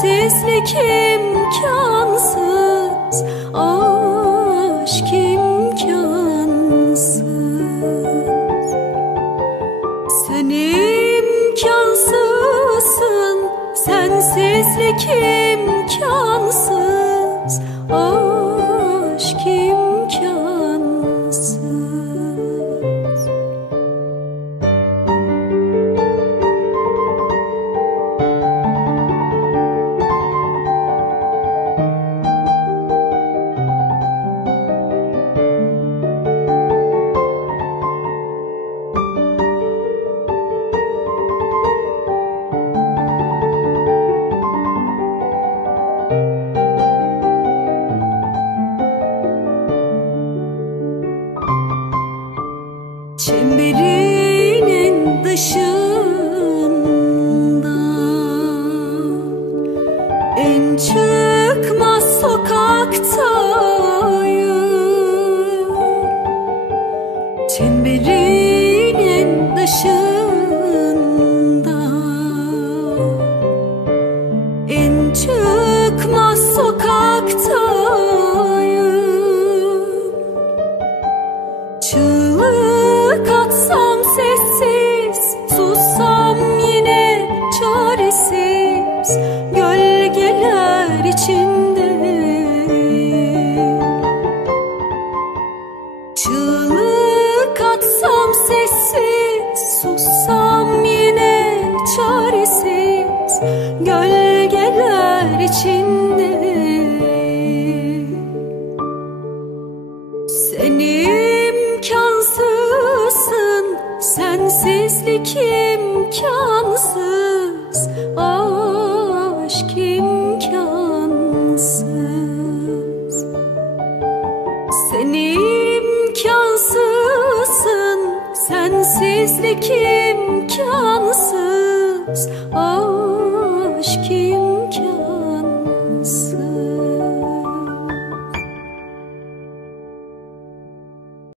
sensizlik imkansız, aşk imkansız. Sen imkansızsın, sensizlik imkansız, aşk imkansız. Çemberinin dışında en çıkmaz sokaktayım. Çemberinin dışında en çıkmaz sokaktayım. Çığlık atsam sessiz, sussam yine çaresiz, gölgeler içindeyim. Çığlık atsam sessiz, sussam yine çaresiz, gölgeler içindeyim. Sen imkansızsın, sensizlik imkansız, aşk imkansız. Sen imkansızsın, sensizlik imkansız, aşk imkansız.